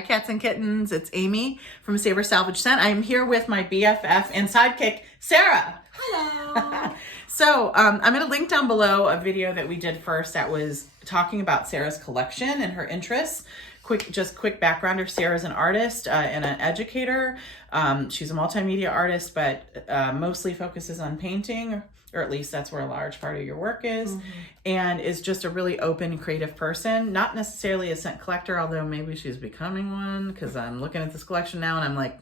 Cats and kittens, it's Amy from Savor Salvage Scent. I'm here with my BFF and sidekick, Sarah. Hello. So I'm going to link down below a video that we did first that was talking about Sarah's collection and her interests. Quick background. Sarah's an artist and an educator. She's a multimedia artist, but mostly focuses on painting, or at least that's where a large part of your work is, and is just a really open, creative person. Not necessarily a scent collector, although maybe she's becoming one, because I'm looking at this collection now and I'm like,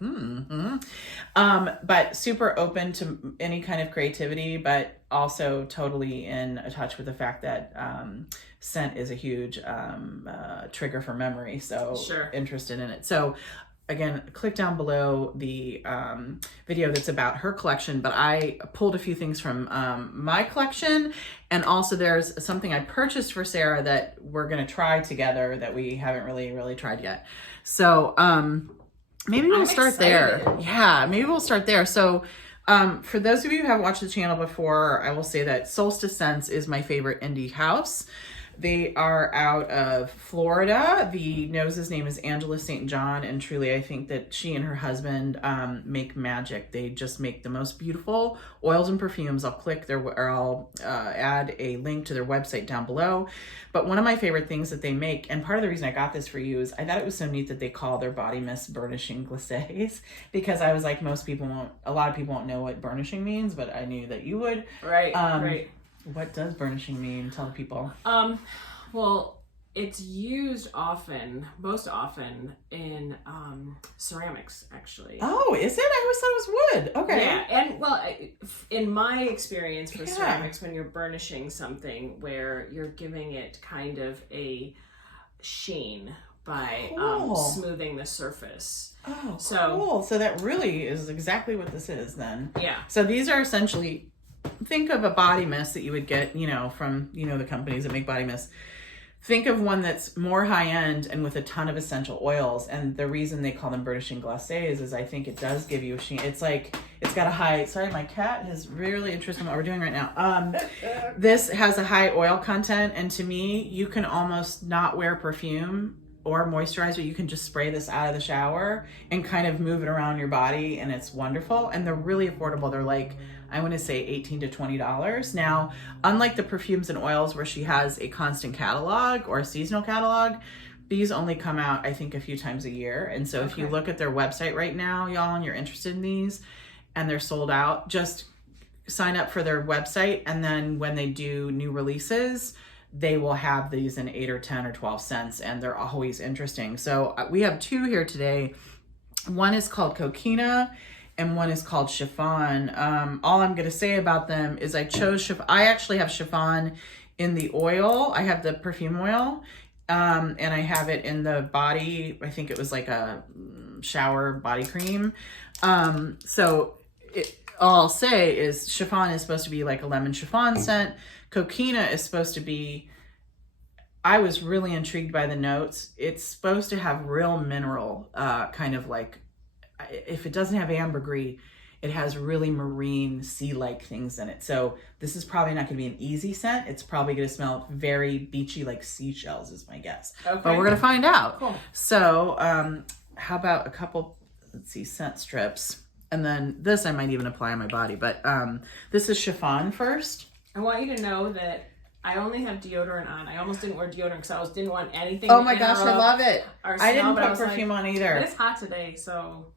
but super open to any kind of creativity, but also totally in touch with the fact that scent is a huge trigger for memory. So Sure. Interested in it. So again, click down below the video that's about her collection, but I pulled a few things from my collection, and also there's something I purchased for Sarah that we're going to try together that we haven't really tried yet. So maybe we'll start there. Yeah, maybe we'll start there. So for those of you who haven't watched the channel before, I will say that Solstice Scents is my favorite indie house. They are out of Florida. The nose's name is Angela St. John, and truly I think that she and her husband make magic. They just make the most beautiful oils and perfumes. I'll add a link to their website down below. But one of my favorite things that they make, and part of the reason I got this for you, is I thought it was so neat that they call their body mist burnishing glaces, because I was like, a lot of people won't know what burnishing means, but I knew that you would. Right, right. What does burnishing mean? Tell the people. Well, it's used most often in ceramics, actually. Oh, is it? I always thought it was wood. Okay. Yeah, and well, in my experience with ceramics, when you're burnishing something where you're giving it kind of a sheen by smoothing the surface. Oh, cool. So that really is exactly what this is then. Yeah. So these are essentially, think of a body mist that you would get, from, the companies that make body mist. Think of one that's more high-end and with a ton of essential oils. And the reason they call them burnishing glaces is I think it does give you a sheen. It's like, it's got a high, sorry, my cat is really interested in what we're doing right now. This has a high oil content. And to me, you can almost not wear perfume or moisturizer. You can just spray this out of the shower and kind of move it around your body, and it's wonderful. And they're really affordable. They're like, I want to say $18 to $20. Now, unlike the perfumes and oils where she has a constant catalog or a seasonal catalog, these only come out, I think, a few times a year. And so if you look at their website right now, y'all, and you're interested in these and they're sold out, just sign up for their website. And then when they do new releases, they will have these in 8 or 10 or 12 cents, and they're always interesting. So we have two here today. One is called Coquina, and one is called Chiffon. All I'm going to say about them is I chose Chiffon. I actually have Chiffon in the oil. I have the perfume oil, and I have it in the body. I think it was like a shower body cream. So all I'll say is Chiffon is supposed to be like a lemon chiffon scent. Coquina is supposed to be, I was really intrigued by the notes. It's supposed to have real mineral, kind of like, if it doesn't have ambergris, it has really marine sea-like things in it. So this is probably not going to be an easy scent. It's probably going to smell very beachy, like seashells is my guess. Okay. But we're going to find out. Cool. So how about a couple, scent strips. And then this I might even apply on my body. But this is Chiffon first. I want you to know that I only have deodorant on. I almost didn't wear deodorant because I didn't want anything. Oh my gosh, I love it. I didn't put perfume on either. It's hot today, so.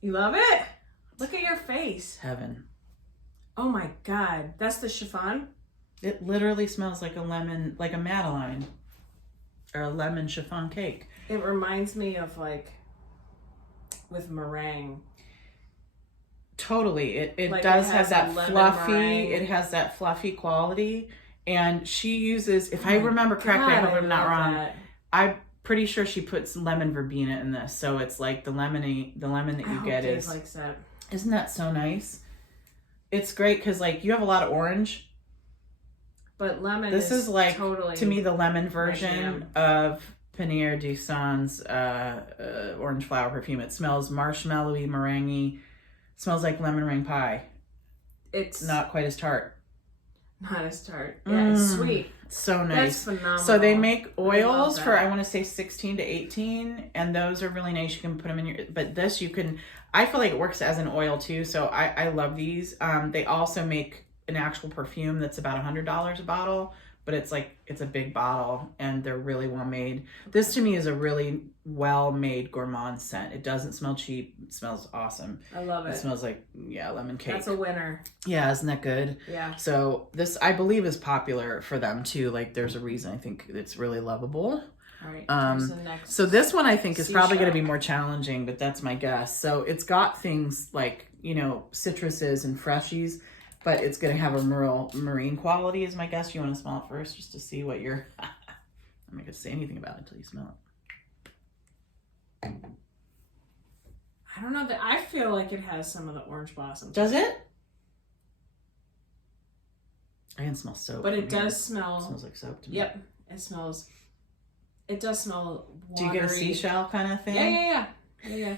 You love it? Look at your face. Heaven. Oh my God. That's the chiffon? It literally smells like a lemon, like a Madeleine or a lemon chiffon cake. It reminds me of like with meringue. Totally. It like does have that fluffy, meringue. It has that fluffy quality. And she uses, if I remember correctly, I hope I'm not wrong, I'm pretty sure she puts lemon verbena in this. So it's like the lemon that you get is, likes that. Isn't that so nice? It's great because like you have a lot of orange. But lemon this is like, totally, to me, the lemon version of Panier du Son's orange flower perfume. It smells marshmallowy, meringue. Smells like lemon meringue pie. It's not quite as tart. Not as tart. Yeah, it's sweet. So nice. That's phenomenal. So they make oils for, that. I want to say 16 to 18, and those are really nice. You can put them in your, but this you can, I feel like it works as an oil too. So I love these. They also make an actual perfume that's about $100 a bottle, but it's like, it's a big bottle and they're really well made. This to me is a really well made gourmand scent. It doesn't smell cheap. It smells awesome. I love it. It smells like, yeah, lemon cake. That's a winner. Yeah, isn't that good? Yeah. So this, I believe, is popular for them too. Like there's a reason. I think it's really lovable. All right. Here's the next. So this one I think is probably going to Seashell. be more challenging, but that's my guess. So it's got things like, you know, citruses and freshies, but it's going to have a marine quality is my guess. You want to smell it first just to see what you're... I'm not going to say anything about it until you smell it. I don't know that I feel like it has some of the orange blossoms. Does it? I can smell soap. But it from here. does smell. It smells like soap to me. Yep. It smells. It does smell watery. Do you get a seashell kind of thing? Yeah.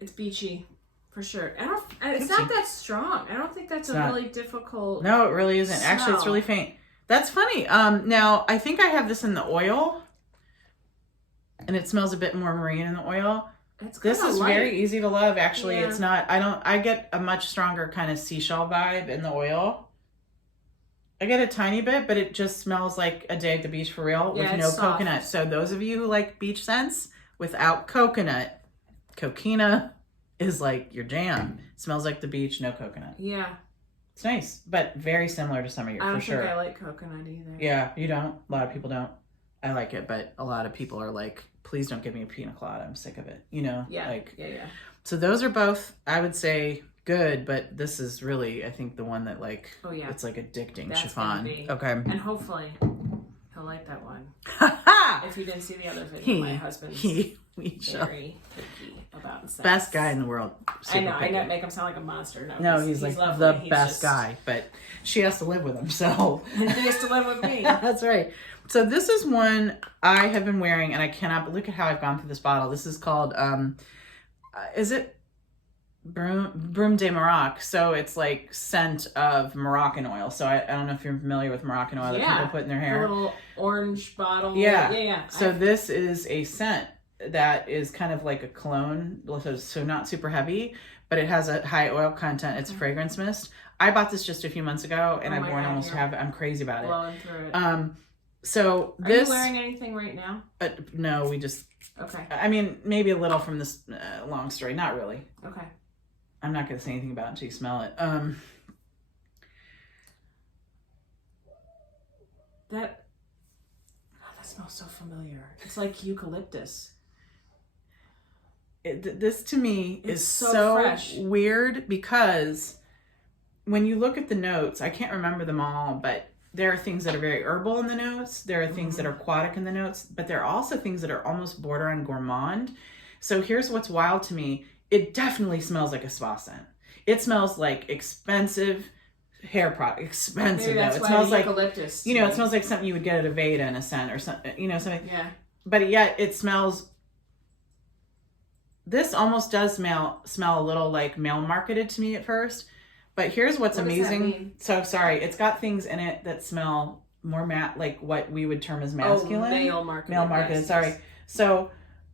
It's beachy. For sure. It's not that strong. I don't think that's really difficult. No, it really isn't. smell. Actually, it's really faint. That's funny. Now I think I have this in the oil, and it smells a bit more marine in the oil. This is very easy to love. Actually, Yeah. it's not. I get a much stronger kind of seashell vibe in the oil. I get a tiny bit, but it just smells like a day at the beach for real with no coconut. So those of you who like beach scents without coconut, Coquina is like your jam. Smells like the beach, no coconut. Yeah. It's nice, but very similar to some of your, for sure. I don't think I like coconut either. Yeah, you don't? A lot of people don't. I like it, but a lot of people are like, please don't give me a pina colada. I'm sick of it. You know? Yeah. Like, Yeah. So those are both, I would say, good, but this is really, I think, the one that like, Oh yeah. it's like addicting. That's Chiffon. gonna be. Okay. And hopefully he'll like that one. If you didn't see the other video, my husband's we very picky about scents. Best guy in the world. I know. Super I picky. know. Make him sound like a monster. No, he's like lovely. the He's best just- guy, but she has to live with him, so. And he has to live with me. That's right. So this is one I have been wearing, and I cannot, look at how I've gone through this bottle. This is called, is it Brumes de Maroc? So it's like scent of Moroccanoil. So I don't know if you're familiar with Moroccanoil that people put in their hair. A little orange bottle. Yeah. Yeah. So this is a scent that is kind of like a cologne, so not super heavy, but it has a high oil content. It's a fragrance mist. I bought this just a few months ago, and I've worn almost half. I'm crazy about Blowing through it. it. So Are this. you wearing anything right now? No, we just. Okay. I mean, maybe a little from this long story. Not really. Okay. I'm not going to say anything about it until you smell it. That smells so familiar. It's like eucalyptus. This to me is so so fresh. weird because when you look at the notes, I can't remember them all, but there are things that are very herbal in the notes. There are things that are aquatic in the notes, but there are also things that are almost border on gourmand. So here's what's wild to me. It definitely smells like a spa scent. It smells like expensive hair product. Expensive. Maybe that's though. It why smells like eucalyptus. You know, it smells like something you would get at Aveda in a scent or something, you know, something. Yeah. But yet it smells, this almost does smell a little like male marketed to me at first. But here's what's What does that amazing. mean? So sorry, it's got things in it that smell more like what we would term as masculine. Oh, male marketed. Male marketed, yes, sorry. yes. So,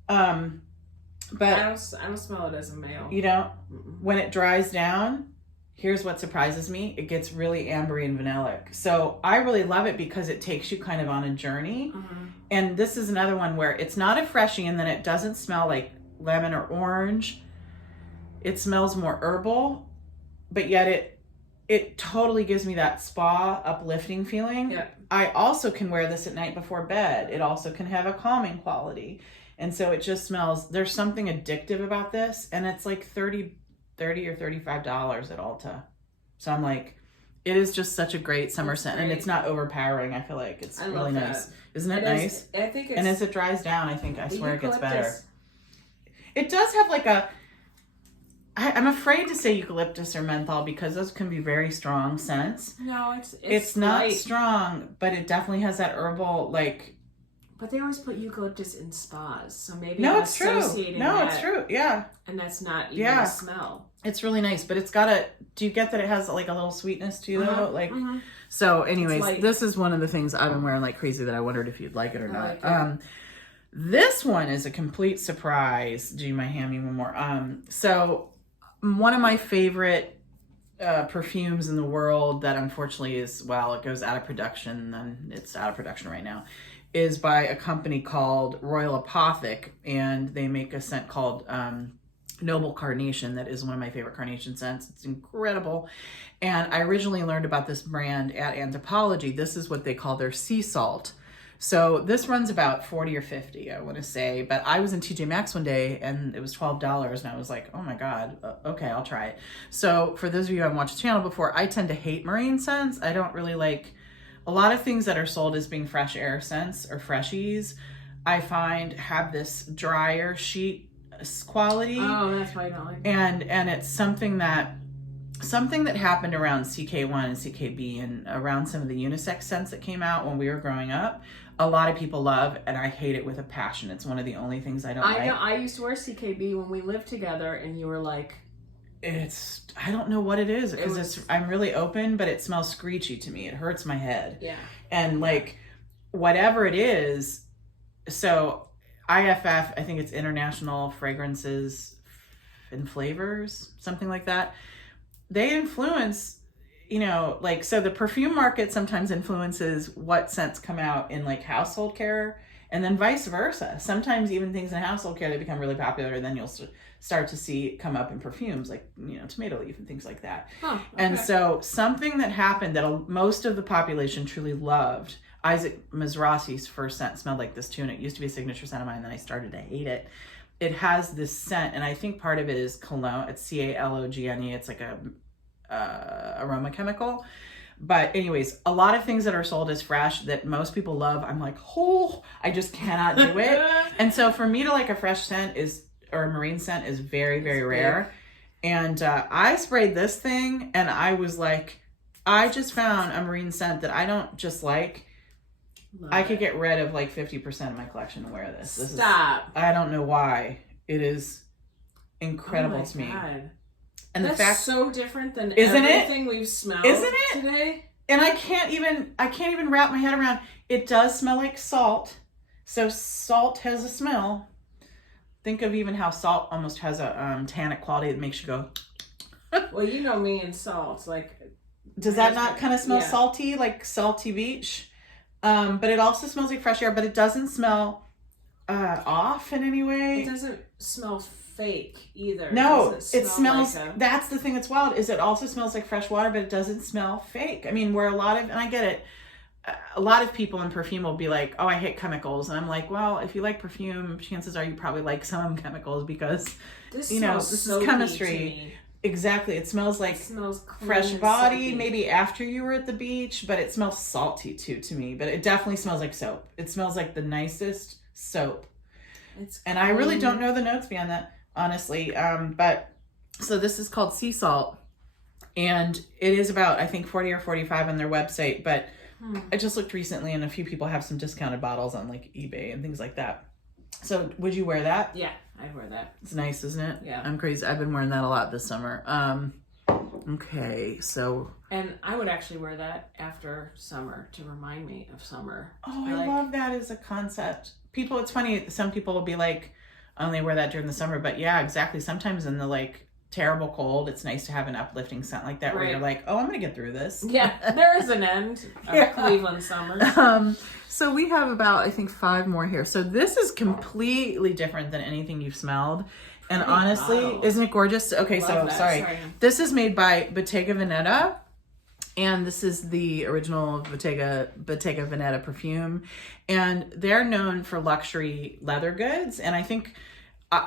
but I don't smell it as a male. you don't, Mm-mm. when it dries down, here's what surprises me. It gets really ambery and vanillic. So I really love it because it takes you kind of on a journey. Mhm. And this is another one where it's not a freshie and then it doesn't smell like lemon or orange. It smells more herbal, but yet it totally gives me that spa uplifting feeling. Yeah. I also can wear this at night before bed. It also can have a calming quality. And so it just smells, there's something addictive about this. And it's like $30 or $35 at Ulta. So I'm like, it is just such a great summer That's scent. great. And it's not overpowering. I feel like it's I really love that. nice. Isn't it nice? I think it's. And as it dries down, I swear it gets better. eucalyptus. It does have like I'm afraid to say eucalyptus or menthol because those can be very strong scents. No, It's not light. strong, but it definitely has that herbal, like, But they always put eucalyptus in spas, so maybe No, I'm it's true. associating No, that, it's true. Yeah. and that's not even Yeah. a smell. It's really nice, but it's got do you get that it has like a little sweetness too though? Like, Mm-hmm. so anyways, this is one of the things I've been wearing like crazy that I wondered if you'd like it or not. Like it. This one is a complete surprise. Do you mind handing me one more? So one of my favorite perfumes in the world that unfortunately is, well, it goes out of production, and it's out of production right now, is by a company called Royal Apothic, and they make a scent called Noble Carnation that is one of my favorite carnation scents. It's incredible. And I originally learned about this brand at Anthropology. This is what they call their sea salt. So this runs about 40 or 50, I want to say. But I was in TJ Maxx one day and it was $12 and I was like, oh my God, okay, I'll try it. So for those of you who haven't watched the channel before, I tend to hate marine scents. I don't really like a lot of things that are sold as being fresh air scents or freshies. I find have this drier sheet quality. Oh, that's why I don't like it. And it's something that happened around CK1 and CKB and around some of the unisex scents that came out when we were growing up. A lot of people love, and I hate it with a passion. It's one of the only things I don't like. I know. I used to wear CKB when we lived together, and you were like, I don't know what it is, because I'm really open, but it smells screechy to me. It hurts my head. Yeah. And like, whatever it is, so IFF, I think it's International Fragrances and Flavors, something like that. They influence, like, so the perfume market sometimes influences what scents come out in like household care, and then vice versa. Sometimes even things in household care, they become really popular, and then you'll start to see it come up in perfumes, like, tomato leaf and things like that. Huh, okay. And so something that happened that most of the population truly loved, Isaac Mizrahi's first scent smelled like this too, and it used to be a signature scent of mine, and then I started to hate it. It has this scent, and I think part of it is cologne. It's CALOGNE. It's like a aroma chemical. But anyways, a lot of things that are sold as fresh that most people love, I'm like, oh, I just cannot do it. And so for me to like a fresh scent or a marine scent is very, very rare. And I sprayed this thing, and I was like, I just found a marine scent that I don't just like. I could get rid of like 50% of my collection and wear this. Stop. I don't know why. It is incredible to me. God. And that's the fact, so different than isn't everything we've smelled today. And I can't even wrap my head around. It does smell like salt. So salt has a smell. Think of even how salt almost has a tannic quality that makes you go. Well, you know me and salt. Like, does that not kind of smell salty, like salty beach? But it also smells like fresh air, but it doesn't smell off in any way. It doesn't smell fake either. No, it smells, that's the thing that's wild, is it also smells like fresh water, but it doesn't smell fake. I mean, where and I get it, a lot of people in perfume will be like, oh, I hate chemicals. And I'm like, well, if you like perfume, chances are you probably like some chemicals, because, this is chemistry. Exactly. It smells like fresh body, maybe after you were at the beach, but it smells salty too to me. But it definitely smells like soap. It smells like the nicest soap. And I really don't know the notes beyond that, honestly. But so this is called sea salt, and it is about, I think, 40 or 45 on their website. But I just looked recently, and a few people have some discounted bottles on like eBay and things like that. So would you wear that? Yeah, I'd wear that. It's nice, isn't it? Yeah. I'm crazy. I've been wearing that a lot this summer. Okay, so. And I would actually wear that after summer to remind me of summer. Oh, I love that as a concept. People, it's funny, some people will be like, I only wear that during the summer, but yeah, exactly. Sometimes in the like terrible cold, it's nice to have an uplifting scent like that, where you're like, oh, I'm gonna get through this. Yeah, there is an end of Cleveland summer. So we have about, I think, 5 more here. So this is completely different than anything you've smelled. And honestly, isn't it gorgeous? Okay, so sorry. This is made by Bottega Veneta. And this is the original Bottega Veneta perfume. And they're known for luxury leather goods. And I think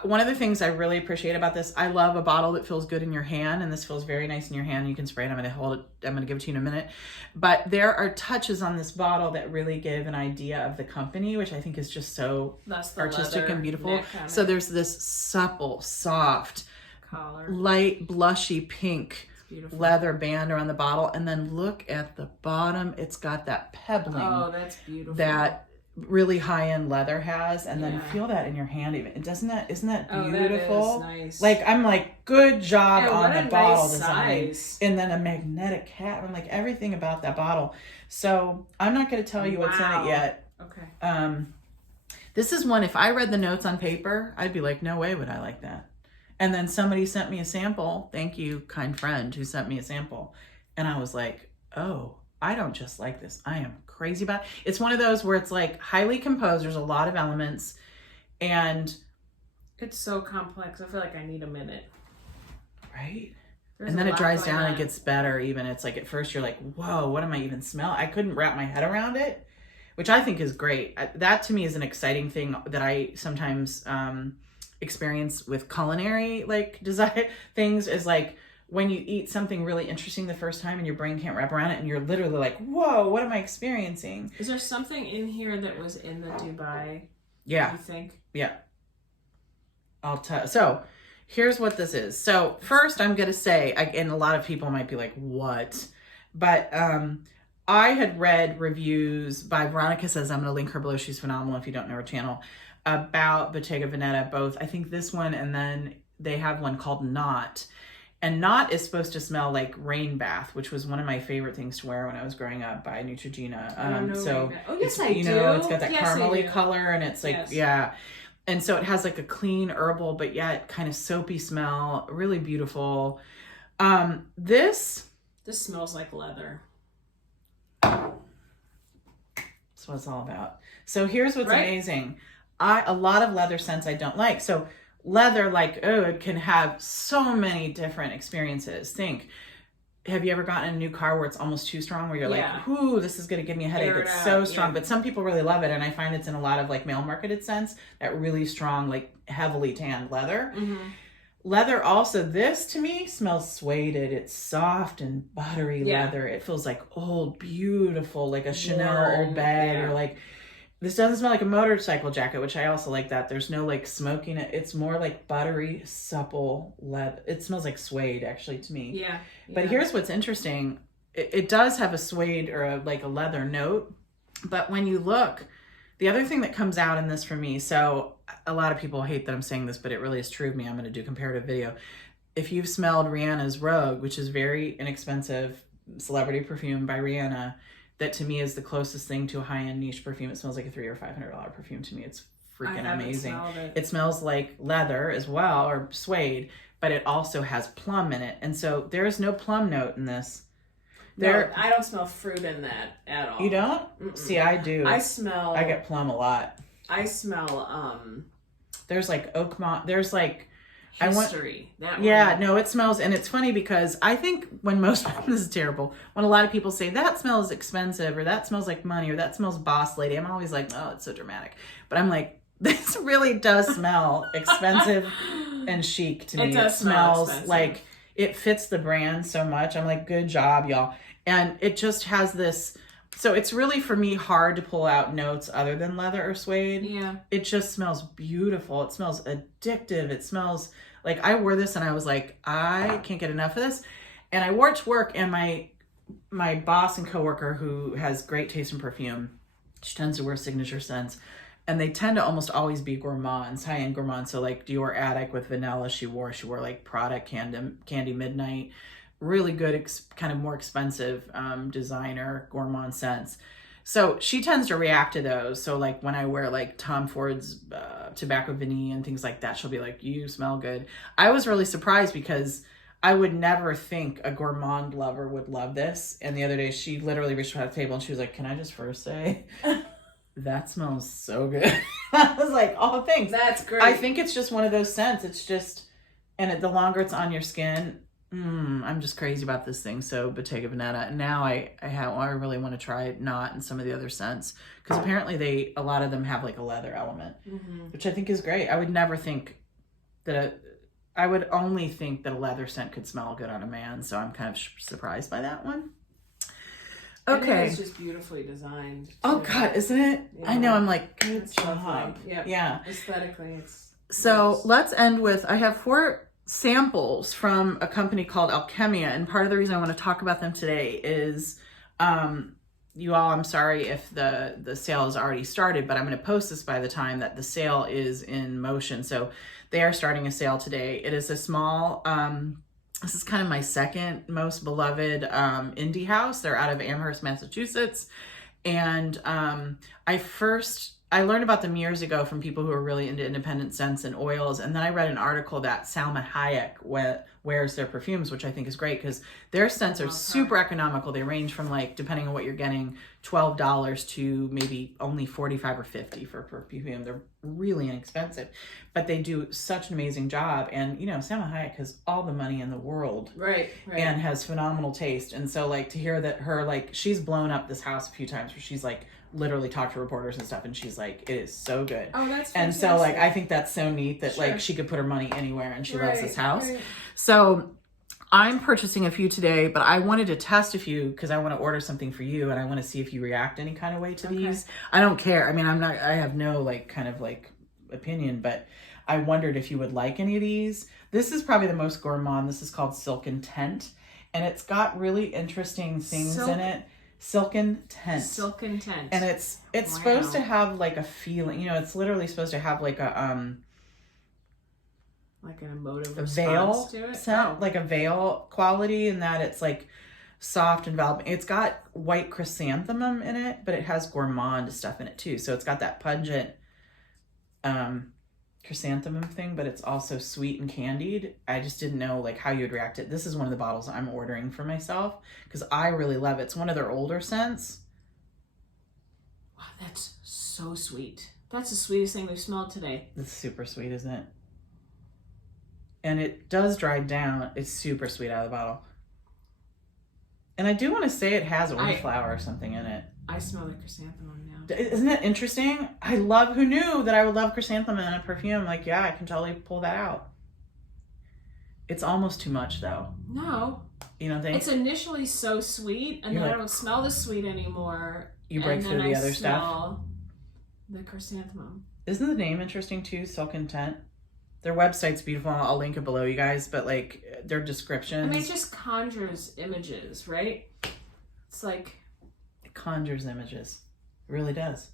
one of the things I really appreciate about this, I love a bottle that feels good in your hand. And this feels very nice in your hand. You can spray it. I'm going to hold it. I'm going to give it to you in a minute. But there are touches on this bottle that really give an idea of the company, which I think is just so artistic and beautiful. So there's this supple, soft, collar, light, blushy pink leather band around the bottle. And then look at the bottom. It's got that pebbling. Oh, that's beautiful. That really high-end leather has, and then feel that in your hand even. Isn't that beautiful? That is nice. Like, I'm like, good job on the bottle nice design. size. And then a magnetic cap. I'm like, everything about that bottle. So I'm not going to tell you what's in it yet. Okay. This is one, if I read the notes on paper, I'd be like, no way would I like that. And then somebody sent me a sample. Thank you, kind friend, who sent me a sample. And I was like, oh, I don't just like this. I am crazy about it. It's one of those where it's like highly composed. There's a lot of elements. And it's so complex. I feel like I need a minute. Right? And then it dries down and gets better even. It's like at first you're like, whoa, what am I even smelling? I couldn't wrap my head around it, which I think is great. That to me is an exciting thing that I sometimes experience with culinary like design things, is like when you eat something really interesting the first time and your brain can't wrap around it and you're literally like, whoa, what am I experiencing? Is there something in here that was in the Dubai? Yeah. You think? Yeah. I'll tell. So here's what this is. So first I'm going to say, and a lot of people might be like, what? But I had read reviews by Veronica Says, I'm going to link her below. She's phenomenal if you don't know her channel, about Bottega Veneta, both, I think this one, and then they have one called Knot. And Knot is supposed to smell like Rain Bath, which was one of my favorite things to wear when I was growing up by Neutrogena. So yes, I do. It's got that caramely color, and it's like, yeah. And so it has like a clean herbal, but yet kind of soapy smell, really beautiful. This smells like leather. That's what it's all about. So here's what's amazing. A lot of leather scents I don't like. So leather, like oud, can have so many different experiences. Have you ever gotten in a new car where it's almost too strong, where you're like, ooh, this is going to give me a headache. It's so strong. But some people really love it. And I find it's in a lot of like male marketed scents, that really strong, like heavily tanned leather. Mm-hmm. Leather also, this to me smells suede-ed. It's soft and buttery leather. It feels like old, beautiful, like a Chanel old bag, or like, this doesn't smell like a motorcycle jacket, which I also like that. There's no like smoking. It's more like buttery, supple leather. It smells like suede actually to me. Yeah. But here's what's interesting. It does have a suede or a leather note. But when you look, the other thing that comes out in this for me, so a lot of people hate that I'm saying this, but it really is true of me. I'm going to do a comparative video. If you've smelled Rihanna's Rogue, which is very inexpensive celebrity perfume by Rihanna, that to me is the closest thing to a high-end niche perfume. It smells like a $300 or $500 perfume to me. It's freaking amazing. It smells like leather as well, or suede, but it also has plum in it. And so there is no plum note in this. No, I don't smell fruit in that at all. You don't? Mm-mm. See, I do. I get plum a lot. I smell there's like oak moss. There's like history. No, it smells, and it's funny because I think when this is terrible, when a lot of people say that smells expensive, or that smells like money, or that smells boss lady, I'm always like, oh, it's so dramatic. But I'm like, this really does smell expensive and chic to me. It smells like it fits the brand so much. I'm like, good job, y'all. And it just has this. So it's really, for me, hard to pull out notes other than leather or suede. Yeah. It just smells beautiful. It smells addictive. It smells like, I wore this and I was like, I can't get enough of this. And I wore it to work, and my boss and coworker, who has great taste in perfume, she tends to wear signature scents, and they tend to almost always be gourmands, high-end gourmands. So like Dior Attic with vanilla she wore like Prada Candy Midnight. Really good, kind of more expensive designer gourmand scents. So she tends to react to those. So like when I wear like Tom Ford's Tobacco Vanille and things like that, she'll be like, you smell good. I was really surprised because I would never think a gourmand lover would love this. And the other day she literally reached out the table and she was like, can I just first say, that smells so good. I was like, oh, thanks. That's great. I think it's just one of those scents. It's just, and the longer it's on your skin, I'm just crazy about this thing. So Bottega Veneta, and now I really want to try Knot and some of the other scents, because apparently a lot of them have like a leather element, which I think is great. I would never think that I would only think that a leather scent could smell good on a man. So I'm kind of surprised by that one. Okay, it's just beautifully designed too. Oh God, isn't it? Yeah. I know. I'm like, good it's job. Yep. Yeah. Aesthetically, it's so nice. Let's end with, I have 4 samples from a company called Alkemia, and part of the reason I want to talk about them today is you all, I'm sorry if the sale has already started, but I'm going to post this by the time that the sale is in motion. So they are starting a sale today. It is a small, this is kind of my second most beloved indie house. They're out of Amherst, Massachusetts. And I learned about them years ago from people who are really into independent scents and oils. And then I read an article that Salma Hayek wears their perfumes, which I think is great because their scents are super economical. They range from, like, depending on what you're getting, $12 to maybe only $45 or $50 for perfume. They're really inexpensive, but they do such an amazing job. And, you know, Salma Hayek has all the money in the world. Right. And has phenomenal taste. And so, like, to hear that her, like, she's blown up this house a few times where she's, like, literally talked to reporters and stuff, and she's like, it is so good. Oh, that's fantastic. And so, like, I think that's so neat that, Sure. like, she could put her money anywhere and she loves this house. Right. So I'm purchasing a few today, but I wanted to test a few because I want to order something for you, and I want to see if you react any kind of way to these. I don't care. I mean, I have no, like, kind of, like, opinion, but I wondered if you would like any of these. This is probably the most gourmand. This is called Silken Tent, and it's got really interesting things in it. Silken Tent. Silken Tent. And it's supposed to have, like, a feeling, you know, it's literally supposed to have, like, like an emotive veil response to it? scent, like a veil quality, in that it's, like, soft and enveloping. It's got white chrysanthemum in it, but it has gourmand stuff in it too. So it's got that pungent chrysanthemum thing, but it's also sweet and candied. I just didn't know, like, how you would react to it. This is one of the bottles I'm ordering for myself because I really love it. It's one of their older scents. Wow, that's so sweet. That's the sweetest thing we've smelled today. It's super sweet, isn't it? And it does dry down. It's super sweet out of the bottle. And I do want to say it has orange flower or something in it. I smell the chrysanthemum now. Isn't that interesting? Who knew that I would love chrysanthemum in a perfume? Like, yeah, I can totally pull that out. It's almost too much, though. No. You don't think? It's initially so sweet, and then I don't smell the sweet anymore. You break through the other stuff? The chrysanthemum. Isn't the name interesting, too? Silken Tent? Their website's beautiful. I'll link it below, you guys. But, like, their descriptions. I mean, it just conjures images, right? It's like... It conjures images. It really does.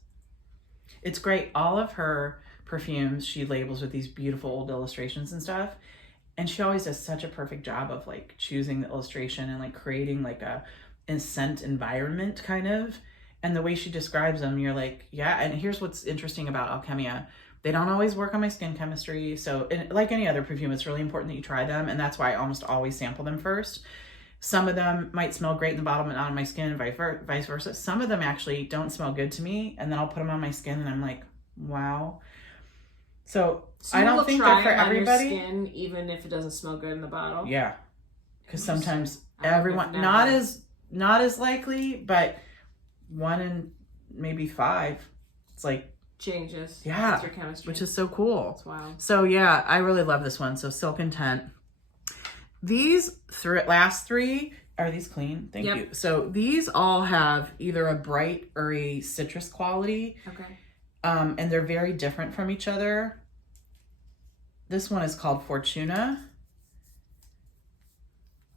It's great. All of her perfumes, she labels with these beautiful old illustrations and stuff. And she always does such a perfect job of, like, choosing the illustration and, like, creating, like, a scent environment, kind of. And the way she describes them, you're like, yeah. And here's what's interesting about Alkemia. They don't always work on my skin chemistry. So, like any other perfume, it's really important that you try them. And that's why I almost always sample them first. Some of them might smell great in the bottle but not on my skin, and vice versa. Some of them actually don't smell good to me. And then I'll put them on my skin and I'm like, wow. So I don't think they're for everybody. Your skin, even if it doesn't smell good in the bottle. Yeah. Because sometimes everyone, not as likely, but 1 in maybe 5. It's like, changes. Yeah, with your chemistry. which is so cool. That's wild. So yeah, I really love this one. So Silken Tent. These last 3, are these clean? Thank you. So these all have either a bright or a citrus quality. Okay. And they're very different from each other. This one is called Fortuna.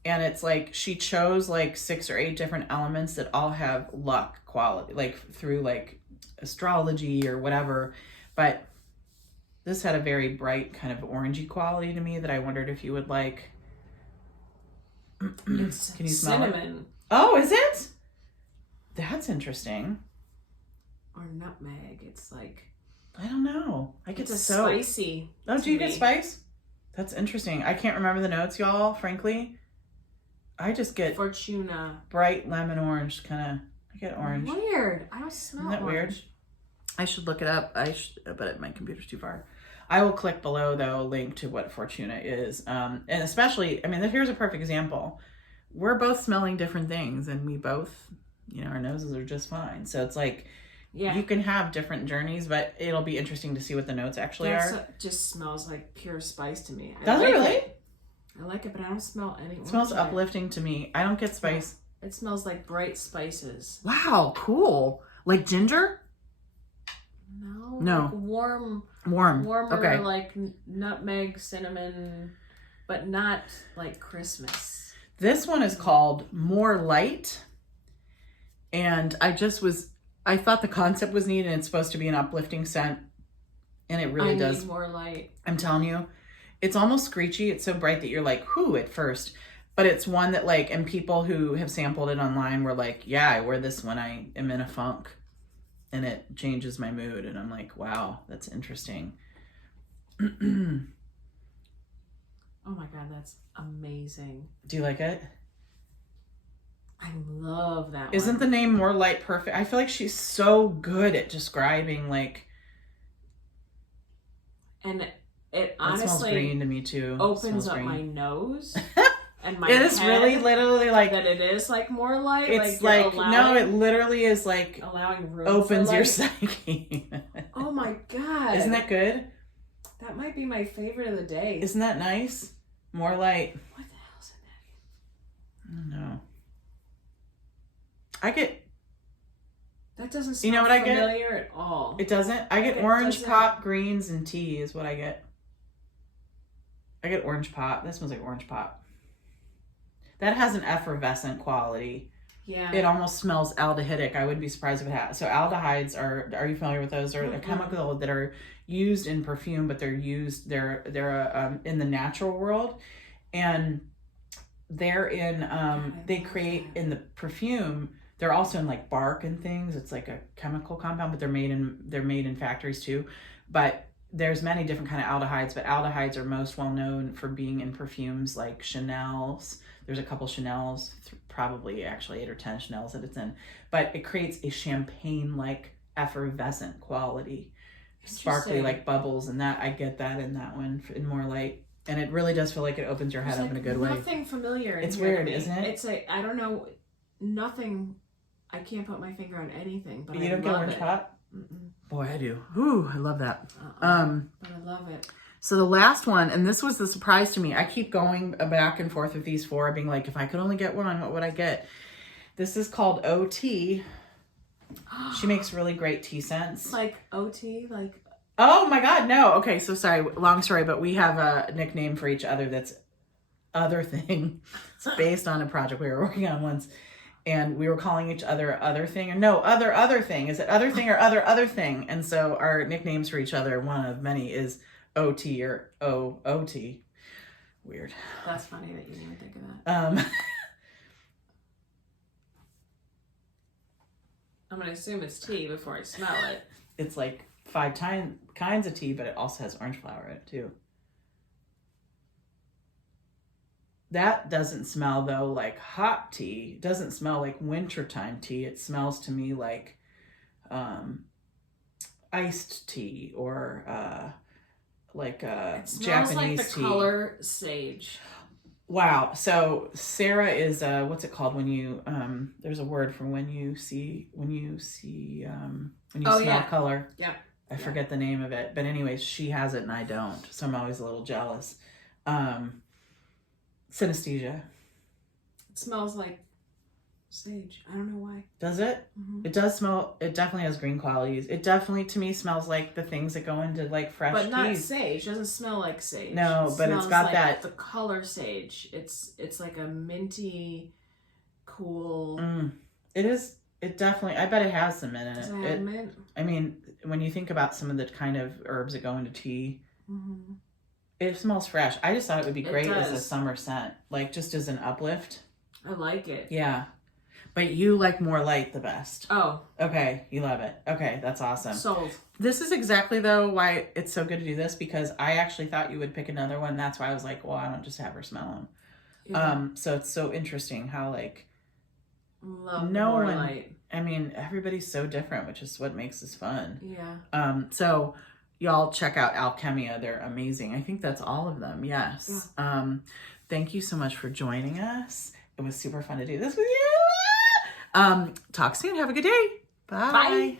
And it's like she chose like 6 or 8 different elements that all have luck quality, like through like astrology or whatever. But this had a very bright kind of orangey quality to me that I wondered if you would like. It's Can you smell cinnamon. it? Oh, is it? That's interesting. Or nutmeg. It's like, I don't know. I get it's so spicy. Oh, do you get spice? That's interesting. I can't remember the notes, y'all, frankly. I just get Fortuna. bright lemon orange kind of. I get orange. Weird. I don't smell Isn't that orange. weird? I should look it up. But my computer's too far. I will click below, though, a link to what Fortuna is. And especially, I mean, here's a perfect example. We're both smelling different things, and we both, our noses are just fine. So it's like, you can have different journeys, but it'll be interesting to see what the notes actually are. It just smells like pure spice to me. Does it really? I like it, but I don't smell any. It smells uplifting to me. I don't get spice. It smells like bright spices. Wow, cool. Like ginger? No. Like warm. Warmer, okay. Like nutmeg, cinnamon, but not like Christmas. This one is called More Light. And I thought the concept was neat, and it's supposed to be an uplifting scent. And it really does. Need more light. I'm telling you, it's almost screechy. It's so bright that you're like, whoo, at first. But it's one that like, and people who have sampled it online were like, yeah, I wear this when I am in a funk and it changes my mood. And I'm like, wow, that's interesting. Oh my God, that's amazing. Do you like it? I love that Isn't one. the name More Light perfect? I feel like she's so good at describing like. And it Honestly, honestly smells green to me too. opens up my nose and my It is head, really literally like that it is like more light. it's like no, it literally is like allowing room opens for your light. psyche. Oh my God. Isn't that good? That might be my favorite of the day. Isn't that nice? More light. What the hell's in that? I don't know. I get. That doesn't smell You know what I get? familiar at all. It doesn't. I get It orange doesn't. pop, greens, and tea is what I get. I get orange pop. That smells like orange pop. That has an effervescent quality. Yeah. It almost smells aldehydic. I wouldn't be surprised if it has. So aldehydes are you familiar with those? They're a chemical that are used in perfume, but they're in the natural world, and they're in they create in the perfume. They're also in like bark and things. It's like a chemical compound, but they're made in factories too. But there's many different kind of aldehydes, but aldehydes are most well known for being in perfumes like Chanel's. There's a couple Chanel's, probably actually 8 or 10 Chanel's that it's in. But it creates a champagne-like effervescent quality. Sparkly like bubbles, and that I get that in that one in More Light. And it really does feel like it opens your head up in a good way. Nothing familiar. It's weird, isn't it? It's I don't know, nothing. I can't put my finger on anything, but you don't get orange pop? Mm-mm. Boy, I do. Ooh, I love that. But I love it. So the last one, and this was the surprise to me. I keep going back and forth with these four, being like, if I could only get one, what would I get? This is called O Tea. She makes really great tea scents. Like OT, like. Oh my God, no. Okay, so sorry, long story, but we have a nickname for each other that's Other Thing. It's based on a project we were working on once. And we were calling each other Other Thing. And no, Other Thing. Is it Other Thing or Other Thing? And so our nicknames for each other, one of many, is OT or OT. Weird. That's funny that you didn't think of that. I'm going to assume it's tea before I smell it. It's like 5 kinds of tea, but it also has orange flower in it too. That doesn't smell though like hot tea. It doesn't smell like wintertime tea. It smells to me like iced tea or like it smells Japanese like the tea. color sage. Wow. So Sarah is what's it called when you there's a word for when you smell color. Yeah. I forget the name of it. But anyways, she has it and I don't. So I'm always a little jealous. Synesthesia. It smells like sage. I don't know why. Does it? Mm-hmm. It does smell. It definitely has green qualities. It definitely, to me, smells like the things that go into like fresh But not teas. Sage. It doesn't smell like sage. No, but it's smells got like that. the color sage. It's like a minty, cool. It is. It definitely. I bet it has some in Does it. it have mint? I mean, when you think about some of the kind of herbs that go into tea, it smells fresh. I just thought it would be great as a summer scent, like just as an uplift. I like it. Yeah. But you like More Light the best. Oh. Okay, you love it. Okay, that's awesome. Sold. This is exactly, though, why it's so good to do this, because I actually thought you would pick another one. That's why I was like, well, I don't just have her smell them. Yeah. So it's so interesting how, like, Love no More one, Light. I mean, everybody's so different, which is what makes this fun. Yeah. So y'all check out Alkemia. They're amazing. I think that's all of them. Yes. Yeah. Thank you so much for joining us. It was super fun to do this with you. Talk soon. Have a good day. Bye. Bye.